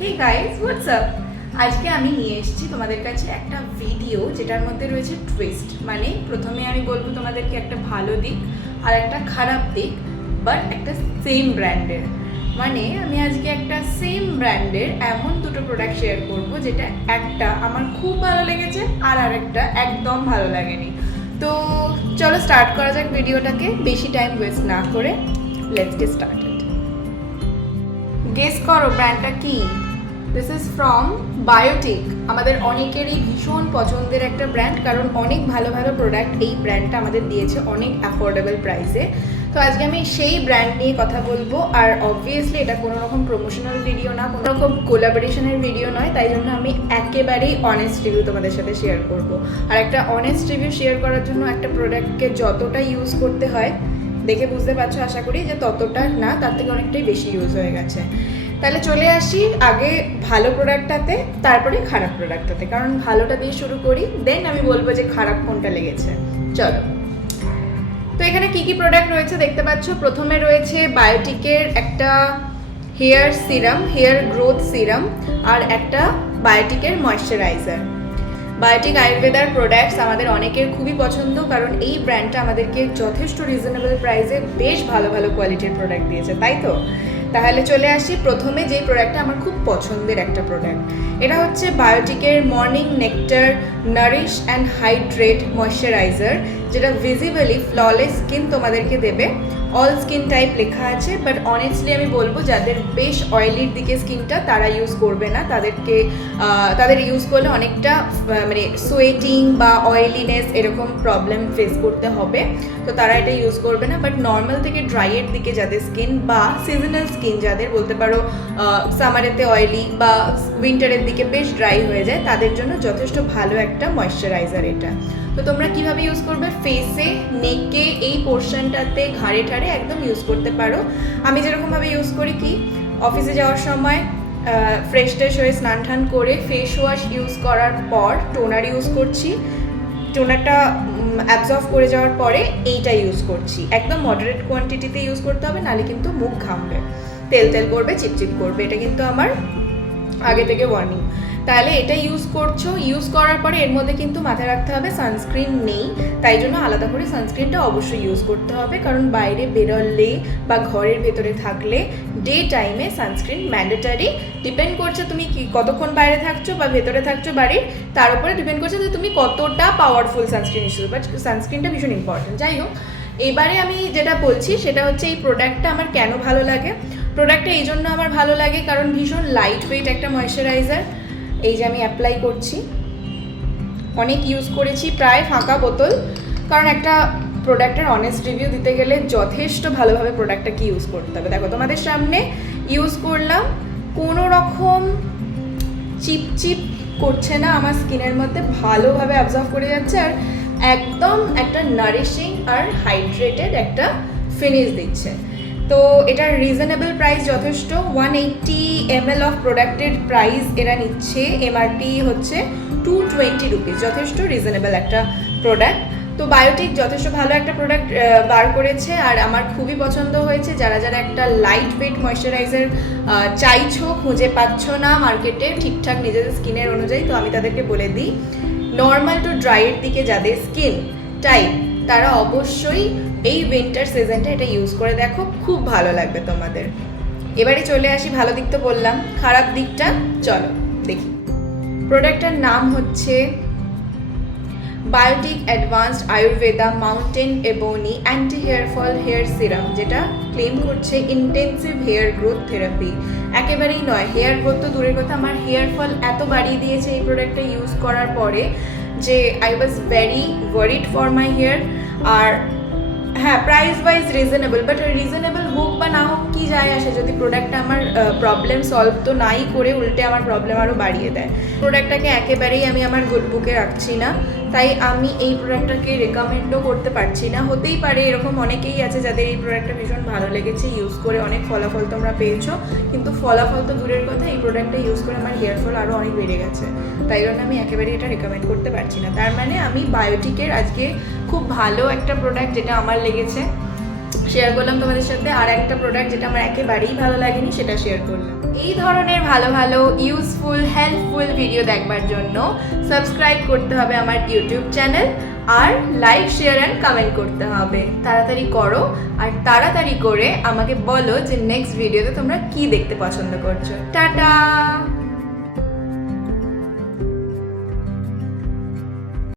Hey guys, what's up. আজকে আমি নিয়ে এসেছি তোমাদের কাছে একটা ভিডিও যেটার মধ্যে রয়েছে টুইস্ট। মানে প্রথমে আমি বলবো তোমাদেরকে একটা ভালো দিক আর একটা খারাপ দিক, বাট একটা সেম ব্র্যান্ডের। মানে আমি আজকে একটা সেম ব্র্যান্ডের এমন দুটো প্রোডাক্ট শেয়ার করব যেটা একটা আমার খুব ভালো লেগেছে আর আরেকটা একদম ভালো লাগেনি। তো চলো স্টার্ট করা যাক ভিডিওটাকে, বেশি টাইম ওয়েস্ট না করে। Let's get started. গেস করো ব্র্যান্ডটা কি? This is from Biotique. আমাদের অনেকেরই ভীষণ পছন্দের একটা ব্র্যান্ড, কারণ অনেক ভালো ভালো প্রোডাক্ট এই ব্র্যান্ডটা আমাদের দিয়েছে অনেক অ্যাফোর্ডেবল প্রাইসে। তো আজকে আমি সেই ব্র্যান্ড নিয়ে কথা বলবো। আর অবভিয়াসলি এটা কোনো রকম প্রমোশনাল ভিডিও না, কোনো রকম কোলাবোরেশনের ভিডিও নয়, তাই জন্য আমি একেবারেই অনেস্ট রিভিউ তোমাদের সাথে শেয়ার করব। আর একটা অনেস্ট রিভিউ শেয়ার করার জন্য একটা প্রোডাক্টকে যতটা ইউজ করতে হয় দেখে বুঝতে পারছো আশা করি যে ততটা না, তার থেকে অনেকটাই বেশি ইউজ হয়ে গেছে। তাহলে চলে আসি আগে ভালো প্রোডাক্টটাতে, তারপরে খারাপ প্রোডাক্টটাতে। কারণ ভালোটা দিয়ে শুরু করি, দেন আমি বলবো যে খারাপ কোনটা লেগেছে। চলো, তো এখানে কি কি প্রোডাক্ট রয়েছে দেখতে পাচ্ছ। প্রথমে রয়েছে বায়োটিকের একটা hair serum, hair growth serum, আর একটা বায়োটিকের ময়শ্চারাইজার। বায়োটিক আয়ুর্বেদার প্রোডাক্টস আমাদের অনেকের খুবই পছন্দ, কারণ এই ব্র্যান্ডটা আমাদেরকে যথেষ্ট রিজনেবল প্রাইসে বেশ ভালো ভালো কোয়ালিটির প্রোডাক্ট দিয়েছে, তাই তো? তাহলে চলে আসি প্রথমে যেই প্রোডাক্টটা আমার খুব পছন্দের একটা প্রোডাক্ট। এটা হচ্ছে বায়োটিকের morning nectar nourish and hydrate moisturiser, যেটা ভিজিবলি ফ্ললেস স্কিন তোমাদেরকে দেবে। অল স্কিন টাইপ লেখা আছে, বাট অনেস্টলি আমি বলবো যাদের বেশ অয়েলির দিকে স্কিনটা তারা ইউজ করবে না। তাদের ইউজ করলে অনেকটা মানে সোয়েটিং বা অয়েলিনেস এরকম প্রবলেম ফেস করতে হবে, তো তারা এটা ইউজ করবে না। বাট নর্মাল থেকে ড্রাইয়ের দিকে যাদের স্কিন বা সিজনাল স্কিন যাদের, বলতে পারো সামারেতে অয়েলি বা উইন্টারের দিকে বেশ ড্রাই হয়ে যায়, তাদের জন্য যথেষ্ট ভালো একটা ময়শ্চারাইজার এটা। তো তোমরা কিভাবে ইউজ করবে? ফেসে, নেকে, এই পোর্শনটাতে, ঘাড়ে ঠাড়ে একদম ইউজ করতে পারো। আমি যেরকমভাবে ইউজ করি, কি অফিসে যাওয়ার সময় ফ্রেশ ট্রেশ হয়ে স্নান টান করে ফেস ওয়াশ ইউজ করার পর টোনার ইউজ করছি। টোনারটা অ্যাবজর্ব করে যাওয়ার পরে এইটা ইউজ করছি। একদম মডারেট কোয়ান্টিটিতে ইউজ করতে হবে, নাহলে কিন্তু মুখ ঘামবে, তেল তেল করবে, চিপচিপ করবে। এটা কিন্তু আমার আগে থেকে ওয়ার্নিং। তাহলে এটা ইউজ করছো, ইউজ করার পরে এর মধ্যে কিন্তু মাথায় রাখতে হবে সানস্ক্রিন নেই, তাই জন্য আলাদা করে সানস্ক্রিনটা অবশ্যই ইউজ করতে হবে। কারণ বাইরে বেরোলে বা ঘরের ভেতরে থাকলে ডে টাইমে সানস্ক্রিন ম্যান্ডেটারি। ডিপেন্ড করছে তুমি কি কতক্ষণ বাইরে থাকছো বা ভেতরে থাকছো বাড়ির, তার উপরে ডিপেন্ড করছে যে তুমি কতটা পাওয়ারফুল সানস্ক্রিন ইউজ করবে। বাট সানস্ক্রিনটা ভীষণ ইম্পর্টেন্ট। যাই হোক, এবারে আমি যেটা বলছি সেটা হচ্ছে এই প্রোডাক্টটা আমার কেন ভালো লাগে। প্রোডাক্টটা এই জন্য আমার ভালো লাগে কারণ ভীষণ লাইট ওয়েট একটা ময়শ্চারাইজার। এই যে আমি অ্যাপ্লাই করছি, অনেক ইউজ করেছি, প্রায় ফাঁকা বোতল। কারণ একটা প্রোডাক্টের অনেস্ট রিভিউ দিতে গেলে যথেষ্ট ভালোভাবে প্রোডাক্টটাকে ইউজ করতে হবে। দেখো তোমাদের সামনে ইউজ করলাম, কোনো রকম চিপচিপ করছে না আমার স্কিনের মধ্যে, ভালোভাবে অ্যাবজর্ব করে যাচ্ছে, আর একদম একটা নারিশিং আর হাইড্রেটেড একটা ফিনিশ দিচ্ছে। তো এটার রিজনেবল প্রাইস যথেষ্ট। 180 ml অফ প্রোডাক্টের প্রাইস এরা নিচ্ছে, এমআরপি হচ্ছে 220 রুপিস, যথেষ্ট রিজনেবল একটা প্রোডাক্ট। তো বায়োটিক যথেষ্ট ভালো একটা প্রোডাক্ট বার করেছে, আর আমার খুবই পছন্দ হয়েছে। যারা যারা একটা লাইট ওয়েট ময়শ্চারাইজার চাইছো, খুঁজে পাচ্ছ না মার্কেটে ঠিকঠাক নিজেদের স্কিনের অনুযায়ী, তো আমি তাদেরকে বলে দিই, নর্মাল টু ড্রাইয়ের দিকে যাদের স্কিন টাইপ তারা অবশ্যই এই উইন্টার সিজনটা এটা ইউজ করে দেখো, খুব ভালো লাগবে তোমাদের। এবারে চলে আসি, ভালো দিক তো বললাম, খারাপ দিকটা চলো দেখি। প্রোডাক্টটার নাম হচ্ছে Biotique advanced Ayurveda mountain ebony anti hair fall hair serum, যেটা ক্লেম করছে ইন্টেন্সিভ হেয়ার গ্রোথ থেরাপি। একেবারেই নয়, হেয়ার গ্রোথ তো দূরের কথা, আমার হেয়ার ফল এত বাড়িয়ে দিয়েছে এই প্রোডাক্টটা ইউজ করার পরে যে I was very worried for my hair. আর হ্যাঁ, price wise reasonable, but reasonable হোক বা না হোক কী যায় আসে, যদি প্রোডাক্টটা আমার প্রবলেম সলভ তো নাই করে উল্টে আমার প্রবলেম আরও বাড়িয়ে দেয়। প্রোডাক্টটাকে একেবারেই আমি আমার গুড বুকে রাখছি না, তাই আমি এই প্রোডাক্টটাকে রেকমেন্ডও করতে পারছি না। হতেই পারে এরকম অনেকেই আছে যাদের এই প্রোডাক্টটা ভীষণ ভালো লেগেছে, ইউজ করে অনেক ফলাফল তোমরা পেয়েছো, কিন্তু ফলাফল তো দূরের কথা, এই প্রোডাক্টটা ইউজ করে আমার হেয়ার ফল আরও অনেক বেড়ে গেছে, তাই জন্য আমি একেবারেই এটা রেকমেন্ড করতে পারছি না। তার মানে আমি বায়োটিকের আজকে খুব ভালো একটা প্রোডাক্ট যেটা আমার লেগেছে শেয়ার করলাম তোমাদের সাথে, আর একটা প্রোডাক্ট যেটা আমার একেবারেই ভালো লাগেনি সেটা শেয়ার করলাম। এই ধরনের ভালো ভালো ইউজফুল হেল্পফুল ভিডিও দেখবার জন্য সাবস্ক্রাইব করতে হবে আমার ইউটিউব চ্যানেল, আর লাইক শেয়ার অ্যান্ড কমেন্ট করতে হবে। তাড়াতাড়ি করো, আর তাড়াতাড়ি করে আমাকে বলো যে নেক্সট ভিডিওতে তোমরা কি দেখতে পছন্দ করছো। টাটা।